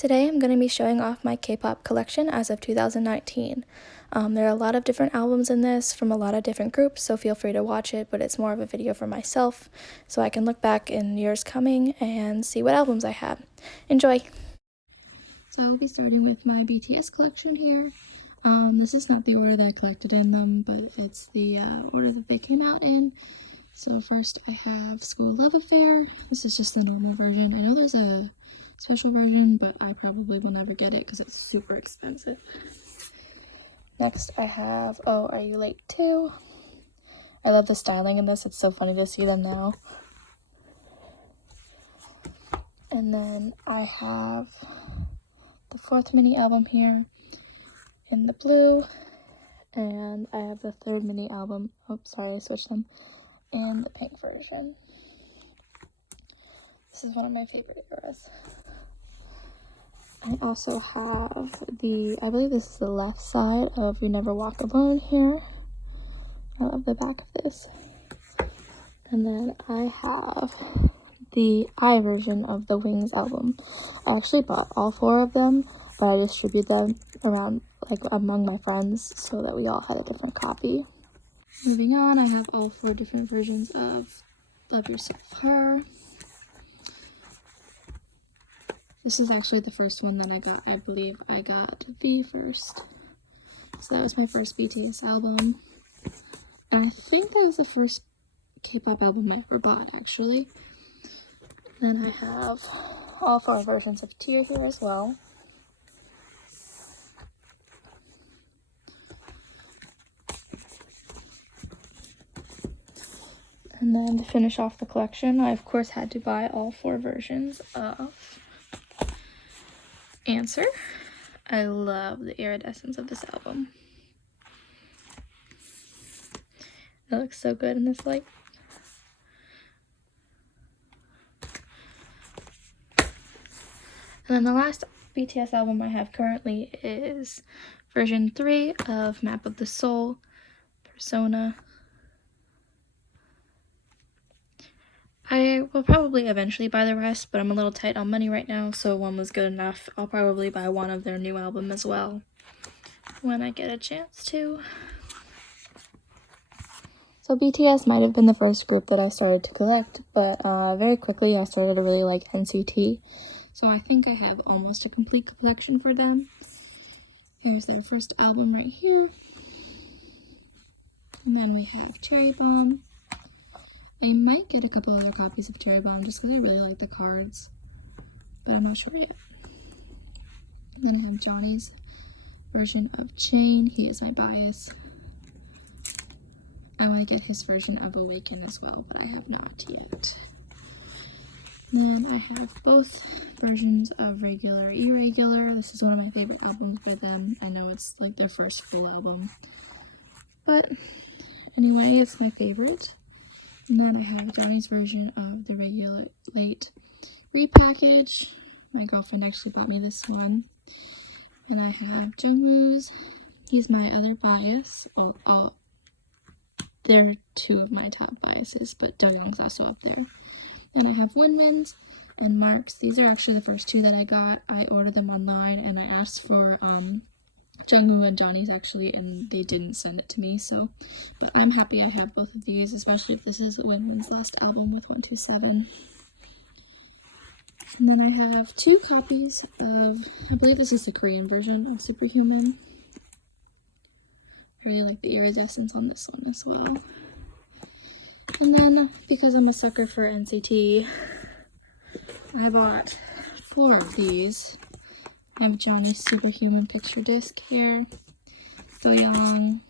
Today I'm going to be showing off my K-pop collection as of 2019. There are a lot of different albums in this from a lot of different groups, so feel free to watch it, but it's more of a video for myself, so I can look back in years coming and see what albums I have. Enjoy! So I will be starting with my BTS collection here. This is not the order that I collected in them, but it's the order that they came out in. So first I have School Love Affair. This is just the normal version. I know there's a special version, but I probably will never get it because it's super expensive. Next I have Oh Are You Late Too. I love the styling in this. It's so funny to see them now. And then I have the fourth mini album here in the blue, and I have the third mini album, oops, sorry, I switched them, in the pink version. This is one of my favorite eras. I also have I believe this is the left side of You Never Walk Alone here. I love the back of this. And then I have the I version of the Wings album. I actually bought all four of them, but I distribute them around among my friends so that we all had a different copy. Moving on, I have all four different versions of Love Yourself Her. This is actually the first one that I got. I believe I got V first. So that was my first BTS album. And I think that was the first K-pop album I ever bought, actually. Then I have all four versions of Tear here as well. And then to finish off the collection, I of course had to buy all four versions of Answer. I love the iridescence of this album. It looks so good in this light. And then the last BTS album I have currently is version 3 of Map of the Soul, Persona. I will probably eventually buy the rest, but I'm a little tight on money right now, so one was good enough. I'll probably buy one of their new album as well when I get a chance to. So BTS might have been the first group that I started to collect, but very quickly I started to really like NCT. So I think I have almost a complete collection for them. Here's their first album right here. And then we have Cherry Bomb. I might get a couple other copies of Cherry Bomb just because I really like the cards, but I'm not sure yet. And then I have Johnny's version of Chain. He is my bias. I want to get his version of Awaken as well, but I have not yet. Then I have both versions of Regular Irregular. This is one of my favorite albums by them. I know it's like their first full album, but anyway, it's my favorite. And then I have Johnny's version of the Regular Late repackage. My girlfriend actually bought me this one. And I have Jungwoo's. He's my other bias. Well, they're two of my top biases, but Doyoung's also up there. Then I have Winwins and Marks. These are actually the first two that I got. I ordered them online and I asked for Jungwoo and Johnny's actually, and they didn't send it to me, so, but I'm happy I have both of these, especially if this is Winwin's last album with 127. And then I have two copies of, I believe this is the Korean version of Superhuman. I really like the iridescence on this one as well. And then, because I'm a sucker for NCT, I bought 4 of these. I have Johnny's Superhuman picture disc here, Doyoung,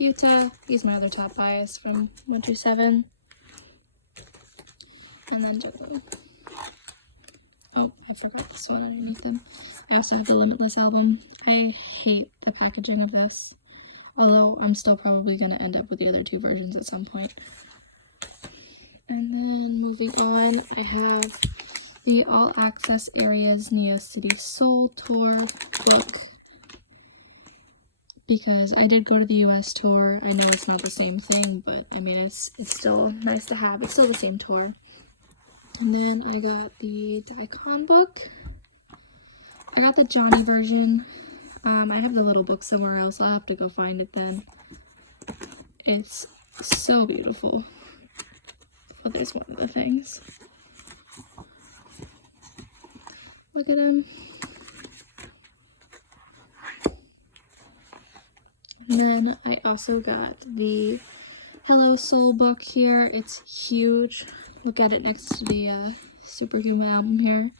Yuta, he's my other top bias from 127, and then Jungwoo. Oh, I forgot this one underneath them. I also have the Limitless album. I hate the packaging of this, although I'm still probably going to end up with the other 2 versions at some point. And then moving on, I have the All Access Areas Neo City Seoul Tour book, because I did go to the US tour. I know it's not the same thing, but I mean it's still nice to have. It's still the same tour. And then I got the Daikon book. I got the Johnny version. I have the little book somewhere else. I'll have to go find it then. It's so beautiful. Oh, there's one of the things. Look at him. And then I also got the Hello Soul book here. It's huge. Look at it next to the Superhuman album here.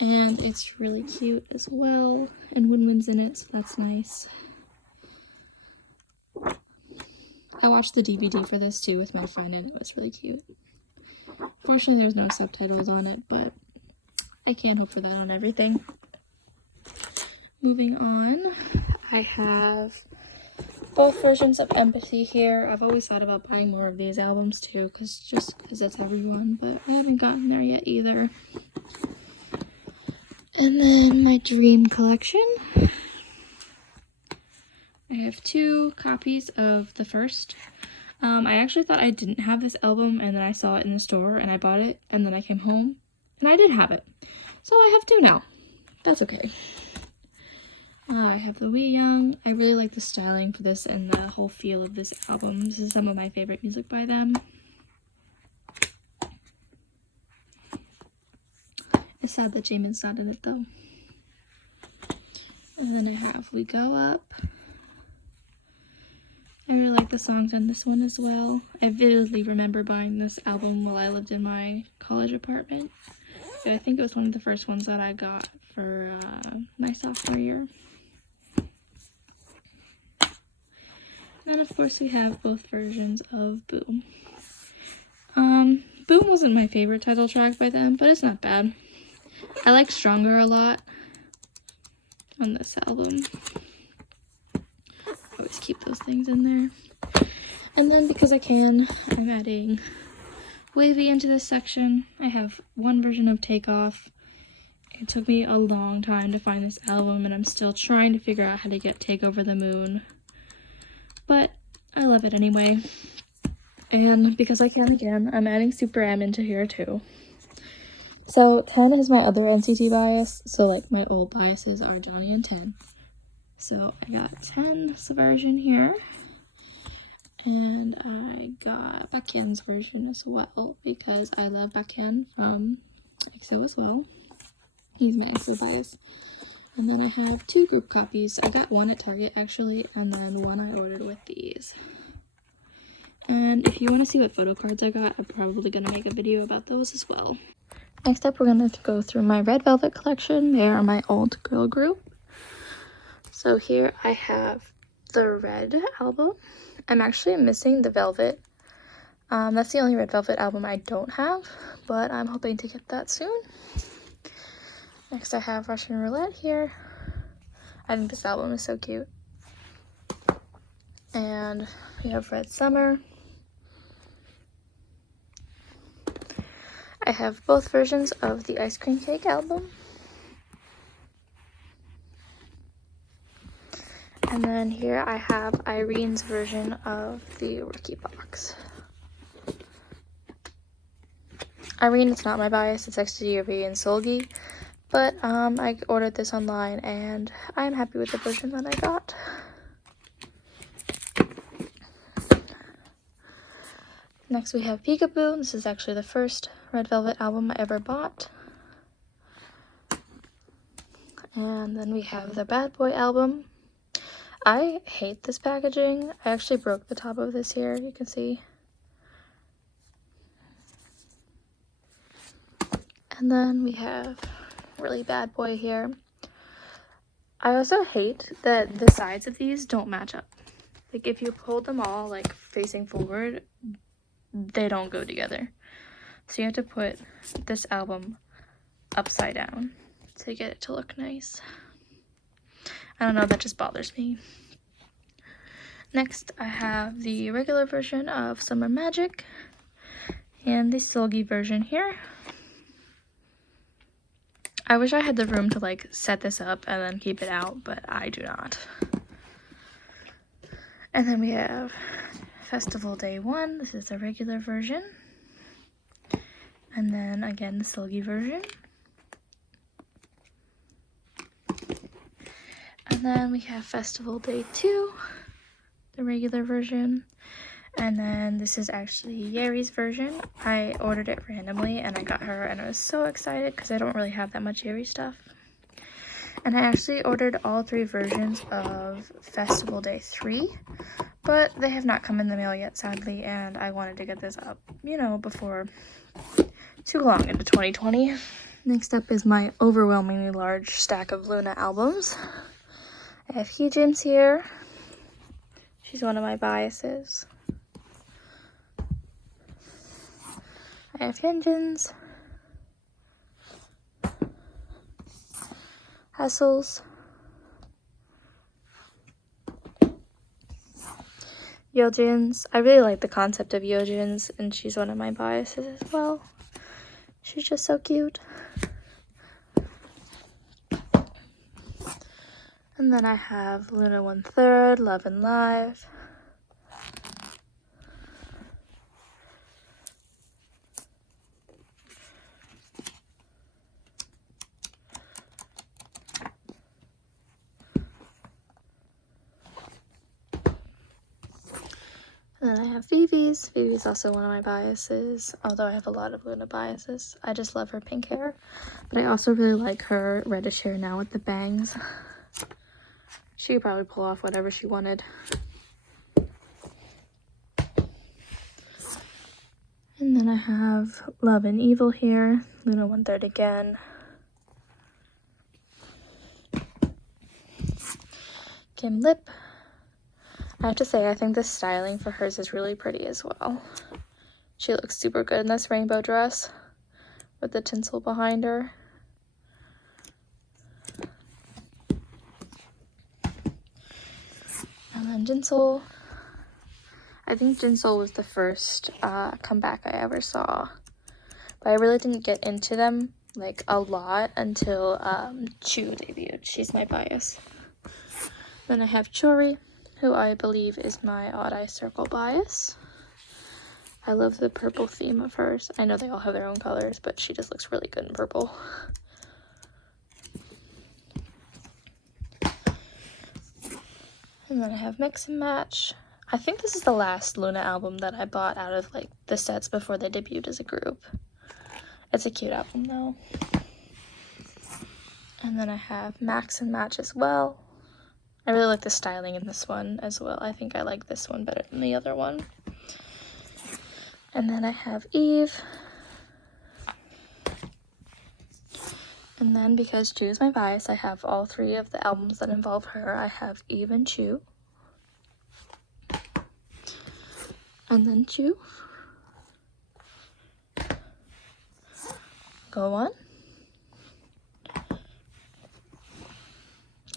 And it's really cute as well. And Win-Win's in it, so that's nice. I watched the DVD for this too with my friend, and it was really cute. Fortunately, there's no subtitles on it, but I can't hope for that on everything. Moving on, I have both versions of Empathy here. I've always thought about buying more of these albums too, because that's everyone, but I haven't gotten there yet either. And then my Dream collection. I have 2 copies of the first. I actually thought I didn't have this album, and then I saw it in the store and I bought it, and then I came home and I did have it. So I have 2 now. That's okay. I have the Wee Young. I really like the styling for this and the whole feel of this album. This is some of my favorite music by them. It's sad that Jamin's not in it though. And then I have We Go Up. I really like the songs on this one as well. I vividly remember buying this album while I lived in my college apartment. And I think it was one of the first ones that I got for my sophomore year. And then of course we have both versions of Boom. Boom wasn't my favorite title track by them, but it's not bad. I like Stronger a lot on this album. Always keep those things in there. And then because I can, I'm adding Wavy into this section. I have one version of Takeoff. It took me a long time to find this album, and I'm still trying to figure out how to get Take Over the Moon. But I love it anyway. And because I can again, I'm adding Super M into here too. So 10 is my other NCT bias. So like my old biases are Johnny and 10. So I got 10's version here. And I got Baekhyun's version as well, because I love Baekhyun from EXO as well. He's my EXO bias. And then I have 2 group copies. I got one at Target actually, and then one I ordered with these. And if you want to see what photo cards I got, I'm probably going to make a video about those as well. Next up, we're going to go through my Red Velvet collection. They are my old girl group. So here I have the Red album. I'm actually missing the Velvet. That's the only Red Velvet album I don't have, but I'm hoping to get that soon. Next I have Russian Roulette here. I think this album is so cute. And we have Red Summer. I have both versions of the Ice Cream Cake album. And then here I have Irene's version of the Rookie box. Irene is not my bias, it's XGV and Solgi. But I ordered this online and I'm happy with the version that I got. Next we have Peekaboo. This is actually the first Red Velvet album I ever bought. And then we have the Bad Boy album. I hate this packaging. I actually broke the top of this here, you can see. And then we have really Bad Boy here. I also hate that the sides of these don't match up. Like if you hold them all like facing forward, they don't go together. So you have to put this album upside down to get it to look nice. I don't know, that just bothers me. Next, I have the regular version of Summer Magic and the Solgi version here. I wish I had the room to like set this up and then keep it out, but I do not. And then we have Festival Day 1. This is the regular version. And then again, the Silgy version. And then we have Festival Day 2, the regular version. And then this is actually Yeri's version. I ordered it randomly and I got her and I was so excited because I don't really have that much Yeri stuff. And I actually ordered all 3 versions of Festival Day 3, but they have not come in the mail yet, sadly, and I wanted to get this up, you know, before too long into 2020. Next up is my overwhelmingly large stack of Luna albums. I have Heejin's here. She's one of my biases. I have Hyunjin's, Hessel's, Yeojin's. I really like the concept of Yeojin's, and she's one of my biases as well. She's just so cute. And then I have Luna 1/3, Love and Live. And then I have Vivi's. Vivi's also one of my biases, although I have a lot of Luna biases. I just love her pink hair, but I also really like her reddish hair now with the bangs. She could probably pull off whatever she wanted. And then I have Love and Evil here, Luna 1/3 again. Kim Lip. I have to say, I think the styling for hers is really pretty as well. She looks super good in this rainbow dress with the tinsel behind her. And then Jinsol. I think Jinsol was the first comeback I ever saw, but I really didn't get into them like a lot until Chu debuted. She's my bias. Then I have Chori, who I believe is my odd eye circle bias. I love the purple theme of hers. I know they all have their own colors, but she just looks really good in purple. And then I have Mix and Match. I think this is the last Luna album that I bought out of like the sets before they debuted as a group. It's a cute album though. And then I have Max and Match as well. I really like the styling in this one as well. I think I like this one better than the other one. And then I have Eve. And then because Chu is my bias, I have all 3 of the albums that involve her. I have Eve and Chu. And then Chu. Go On.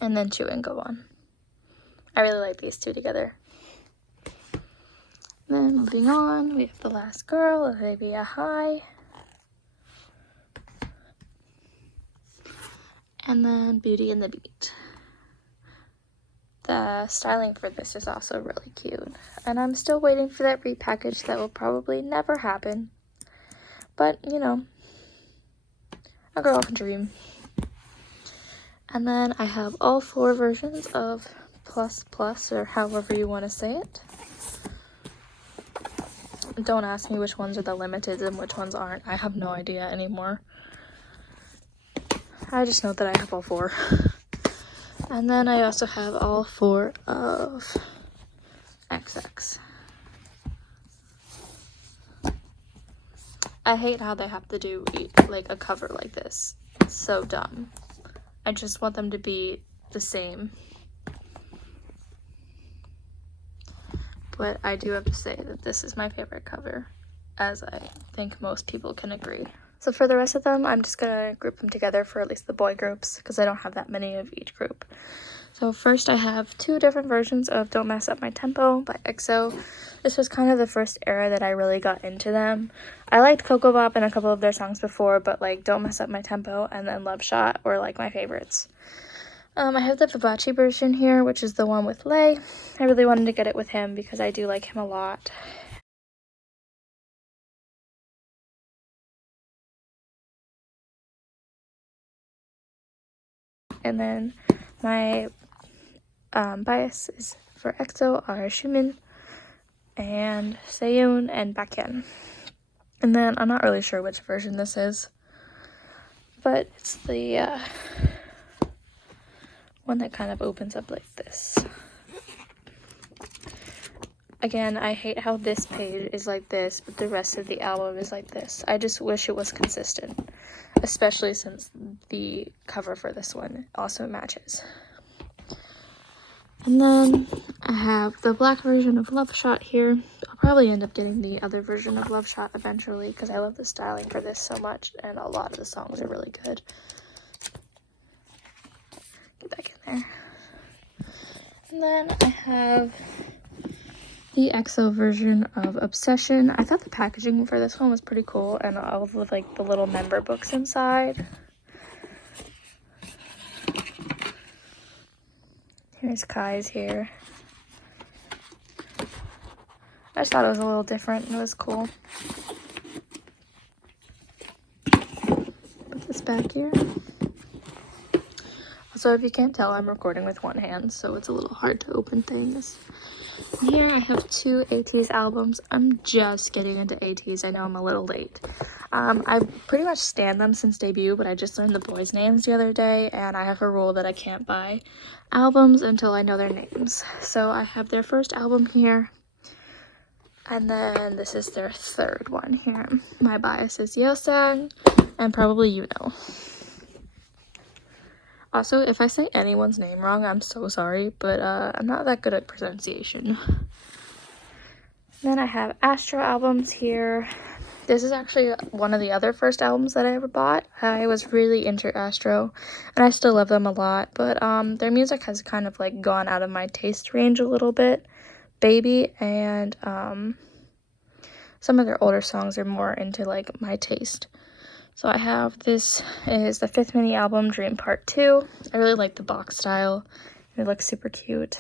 And then Chu and Go On. I really like these 2 together. Then moving on, we have The Last Girl, Olivia High. And then Beauty and the Beat. The styling for this is also really cute. And I'm still waiting for that repackage that will probably never happen. But, you know, a girl can dream. And then I have all 4 versions of Plus Plus, or however you want to say it. Don't ask me which ones are the limiteds and which ones aren't. I have no idea anymore. I just know that I have all 4. And then I also have all 4 of XX. I hate how they have to do like a cover like this. It's so dumb. I just want them to be the same. But I do have to say that this is my favorite cover, as I think most people can agree. So for the rest of them, I'm just gonna group them together for at least the boy groups, because I don't have that many of each group. So first I have 2 different versions of Don't Mess Up My Tempo by EXO. This was kind of the first era that I really got into them. I liked Coco Bop and a couple of their songs before, but like Don't Mess Up My Tempo and then Love Shot were like my favorites. I have the Vivace version here, which is the one with Lay. I really wanted to get it with him because I do like him a lot. And then my biases for EXO are Xiumin and Seyoon and Baekhyun. And then I'm not really sure which version this is, but it's the one that kind of opens up like this. Again, I hate how this page is like this, but the rest of the album is like this. I just wish it was consistent, especially since the cover for this one also matches. And then I have the black version of Love Shot here. I'll probably end up getting the other version of Love Shot eventually because I love the styling for this so much, and a lot of the songs are really good. Get back in there. And then I have the EXO version of Obsession. I thought the packaging for this one was pretty cool, and all of like the little member books inside. Here's Kai's here. I just thought it was a little different. It was cool. Put this back here. Also, if you can't tell, I'm recording with one hand, so it's a little hard to open things. And here I have two ATEEZ albums. I'm just getting into ATEEZ. I know I'm a little late. I pretty much stand them since debut, but I just learned the boys' names the other day, and I have a rule that I can't buy albums until I know their names. So I have their first album here, and then this is their third one here. My bias is Yeosang, and probably you know. Also, if I say anyone's name wrong, I'm so sorry, but I'm not that good at pronunciation. Then I have Astro albums here. This is actually one of the other first albums that I ever bought. I was really into Astro, and I still love them a lot, but their music has kind of like gone out of my taste range a little bit. Baby and some of their older songs are more into like my taste. So I have, this is the 5th mini album, Dream Part 2. I really like the box style. It looks super cute.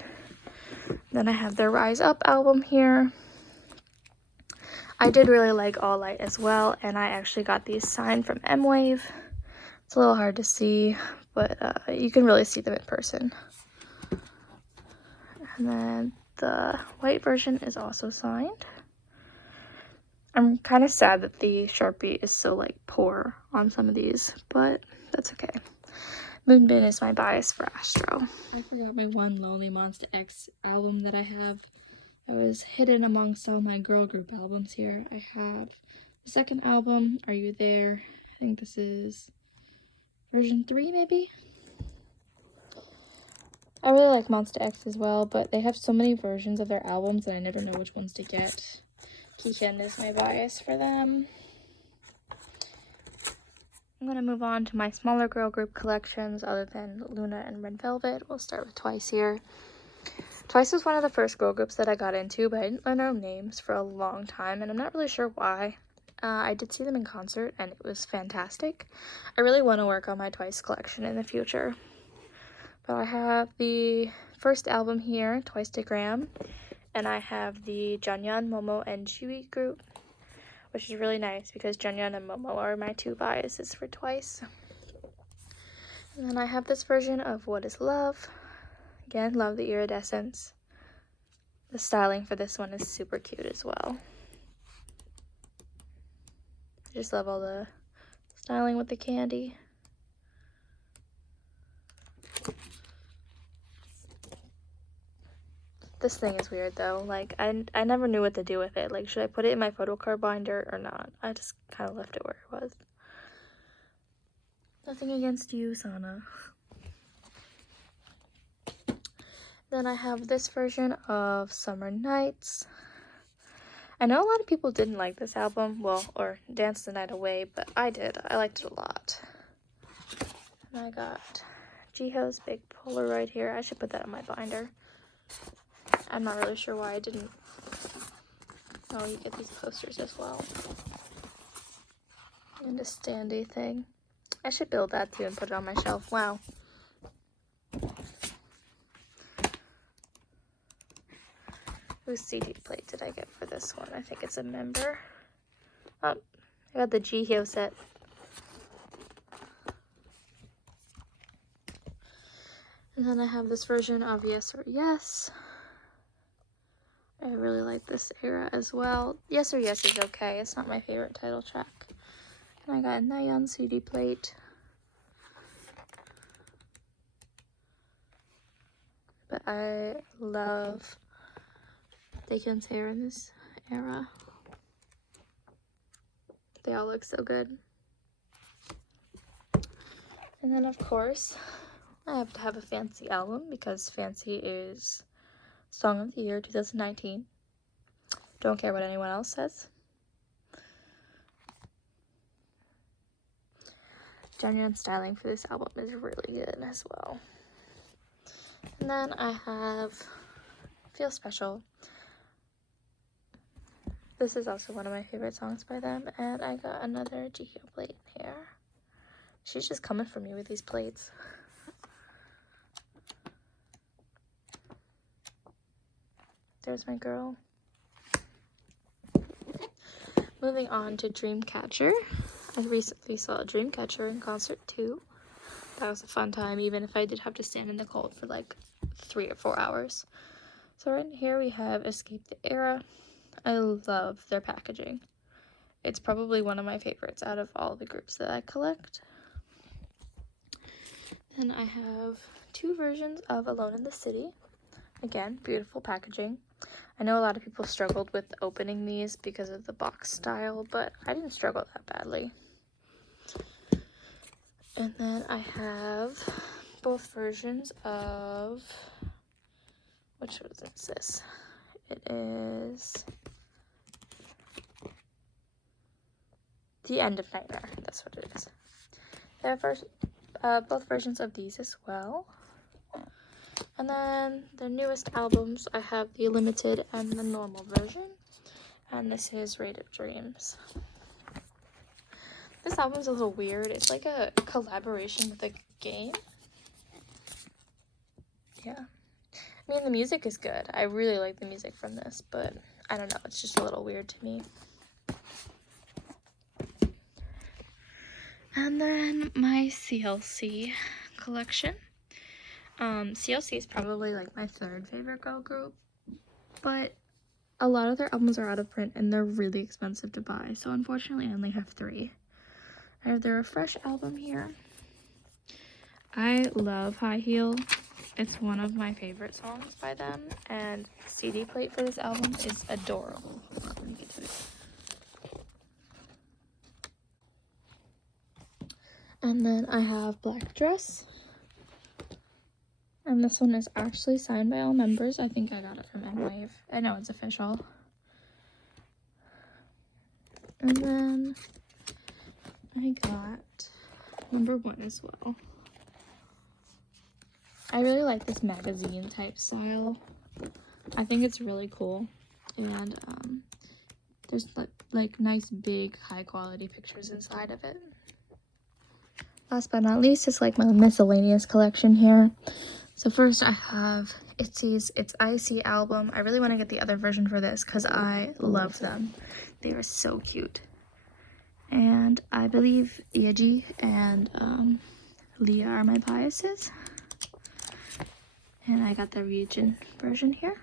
Then I have their Rise Up album here. I did really like All Light as well, and I actually got these signed from M-Wave. It's a little hard to see, but you can really see them in person. And then the white version is also signed. I'm kind of sad that the Sharpie is so like poor on some of these, but that's okay. Moonbin is my bias for Astro. I forgot my one Lonely Monsta X album that I have. I was hidden amongst all my girl group albums here. I have the second album, Are You There? I think this is version 3 maybe? I really like Monsta X as well, but they have so many versions of their albums that I never know which ones to get. Kihyun is my bias for them. I'm going to move on to my smaller girl group collections other than Luna and Red Velvet. We'll start with Twice here. Twice was one of the first girl groups that I got into, but I didn't learn their names for a long time, and I'm not really sure why. I did see them in concert, and it was fantastic. I really want to work on my Twice collection in the future. But I have the first album here, Twice to Gram. And I have the Jeonyeon, Momo, and Jiwi group, which is really nice because Jeonyeon and Momo are my two biases for Twice. And then I have this version of What Is Love. Again, love the iridescence. The styling for this one is super cute as well. I just love all the styling with the candy. This thing is weird though. Like, I never knew what to do with it. Like, should I put it in my photo card binder or not? I just kind of left it where it was. Nothing against you, Sana. Then I have this version of Summer Nights. I know a lot of people didn't like this album, well, or Dance the Night Away, but I did. I liked it a lot. And I got Jiho's big Polaroid here. I should put that on my binder. I'm not really sure why I didn't. Oh, you get these posters as well. And a standee thing. I should build that too and put it on my shelf. Wow. Whose CD plate did I get for this one? I think it's a member. Oh, I got the Jihyo set. And then I have this version of Yes or Yes. I really like this era as well. Yes or Yes is okay. It's not my favorite title track. And I got a Nyan CD plate. But I love Daikion's hair in this era. They all look so good. And then, of course, I have to have a Fancy album because Fancy is Song of the Year 2019. Don't care what anyone else says. Genuine styling for this album is really good as well. And then I have Feel Special. This is also one of my favorite songs by them. And I got another Jihyo plate here. She's just coming for me with these plates. There's my girl. Moving on to Dreamcatcher. I recently saw Dreamcatcher in concert too. That was a fun time, even if I did have to stand in the cold for like 3 or 4 hours. So right here we have Escape the Era. I love their packaging. It's probably one of my favorites out of all the groups that I collect. Then I have 2 versions of Alone in the City. Again, beautiful packaging. I know a lot of people struggled with opening these because of the box style, but I didn't struggle that badly. And then I have both versions of, which was this? It is The End of Nightmare. That's what it is. I have both versions of these as well. And then the newest albums, I have the limited and the normal version. And this is Rate of Dreams. This album's a little weird. It's like a collaboration with a game. Yeah. I mean, the music is good. I really like the music from this, but I don't know. It's just a little weird to me. And then my CLC collection. CLC is probably like my 3rd favorite girl group, but a lot of their albums are out of print and they're really expensive to buy, so unfortunately I only have 3. I have their Refresh album here. I love High Heel. It's one of my favorite songs by them, and the CD plate for this album is adorable. Let me get to it. And then I have Black Dress. And this one is actually signed by all members. I think I got it from N-Wave. I know it's official. And then I got number 1 as well. I really like this magazine type style. I think it's really cool. And there's like nice big high quality pictures inside of it. Last but not least is like my miscellaneous collection here. So first I have ITZY's It's Icy album. I really want to get the other version for this because I love them. They are so cute. And I believe Yeji and Leah are my biases. And I got the Ryujin version here.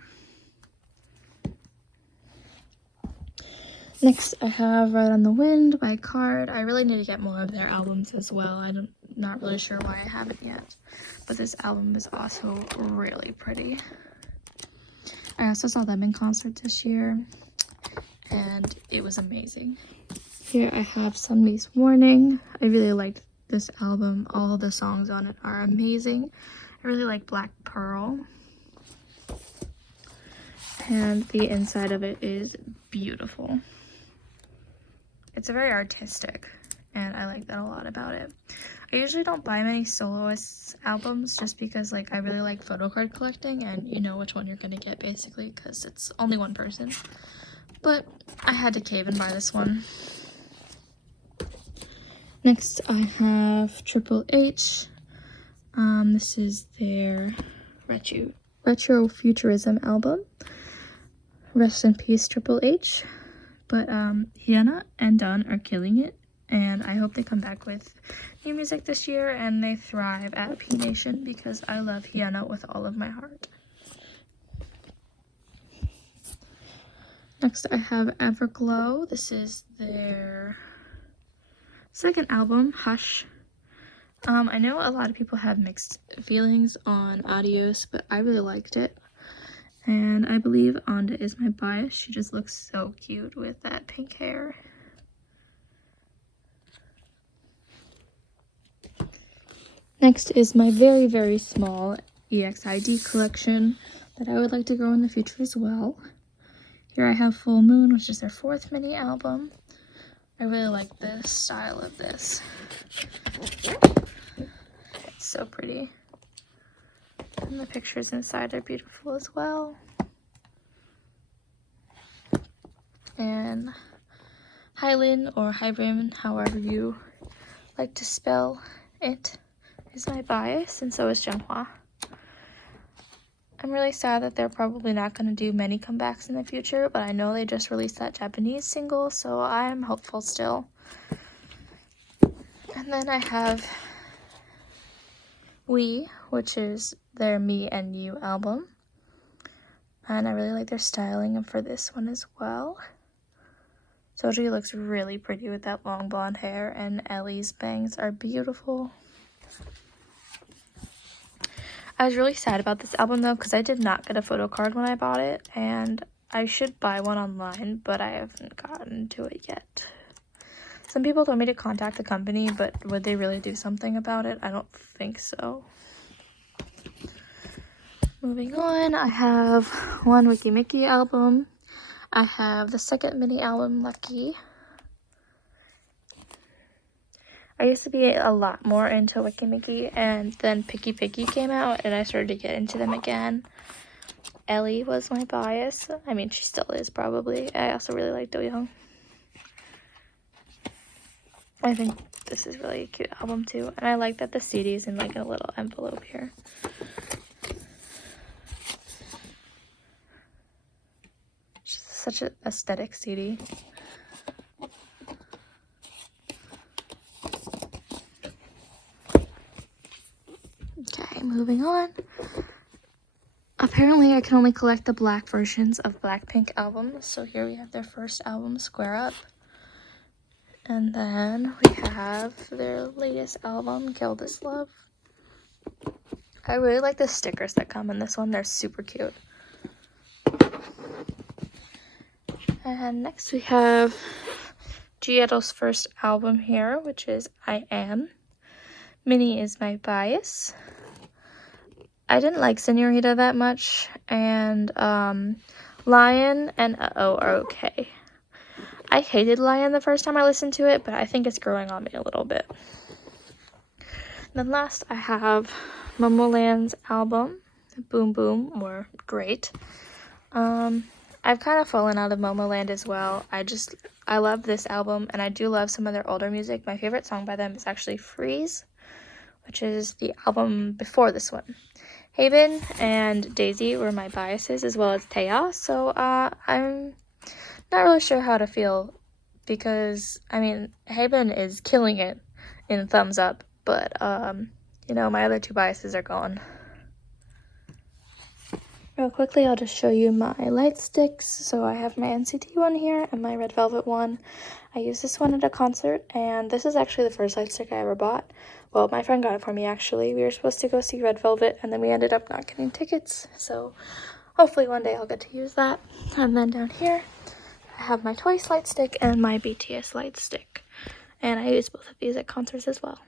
Next I have Ride on the Wind by Card. I really need to get more of their albums as well. I'm not really sure why I haven't yet. But this album is also really pretty. I also saw them in concert this year, and it was amazing. Here I have Sunbeam's Warning. I really liked this album. All the songs on it are amazing. I really like Black Pearl. And the inside of it is beautiful. It's very artistic, and I like that a lot about it. I usually don't buy many soloists albums just because like I really like photo card collecting, and you know which one you're gonna get basically because it's only one person. But I had to cave and buy this one. Next I have Triple H. This is their retro futurism album. Rest in peace, Triple H. But Hyuna and Dunn are killing it and I hope they come back with new music this year and they thrive at P Nation because I love Hyuna with all of my heart. Next I have Everglow. This is their second album, Hush. I know a lot of people have mixed feelings on Adios, but I really liked it. And I believe Anda is my bias. She just looks so cute with that pink hair. Next is my very, very small EXID collection that I would like to grow in the future as well. Here I have Full Moon, which is their 4th mini album. I really like the style of this. It's so pretty. And the pictures inside are beautiful as well. And Hylin, or Hybrim, however you like to spell it, is my bias, and so is Jeonghwa. I'm really sad that they're probably not going to do many comebacks in the future, but I know they just released that Japanese single, so I'm hopeful still. And then I have We, which is their Me and You album. And I really like their styling for this one as well. Soji looks really pretty with that long blonde hair, and Ellie's bangs are beautiful. I was really sad about this album though, because I did not get a photo card when I bought it, and I should buy one online, but I haven't gotten to it yet. Some people told me to contact the company, but would they really do something about it? I don't think so. Moving on, I have one Wiki Mickey album. I have the 2nd mini album, Lucky. I used to be a lot more into Wiki Mickey, and then Picky Picky came out, and I started to get into them again. Ellie was my bias. I mean, she still is, probably. I also really like Do Young. I think this is really a cute album, too. And I like that the CD is in, like, a little envelope here. Just such an aesthetic CD. Okay, moving on. Apparently, I can only collect the black versions of Blackpink albums. So here we have their first album, Square Up. And then we have their latest album, Kill This Love. I really like the stickers that come in this one. They're super cute. And next we have G-Idol's first album here, which is I Am. Minnie is my bias. I didn't like Senorita that much, and Lion and Uh-Oh are okay. I hated Lion the first time I listened to it, but I think it's growing on me a little bit. Then last I have Momoland's album, Boom Boom, or Great. I've kind of fallen out of Momoland as well. I love this album, and I do love some of their older music. My favorite song by them is actually Freeze, which is the album before this one. Haben and Daisy were my biases, as well as Taeya, so I'm not really sure how to feel, because, I mean, Haben is killing it in Thumbs Up, but, you know, my other 2 biases are gone. Real quickly, I'll just show you my light sticks. So I have my NCT one here and my Red Velvet one. I used this one at a concert, and this is actually the first light stick I ever bought. Well, my friend got it for me, actually. We were supposed to go see Red Velvet, and then we ended up not getting tickets. So hopefully one day I'll get to use that. And then down here, I have my Twice light stick and my BTS light stick. And I use both of these at concerts as well.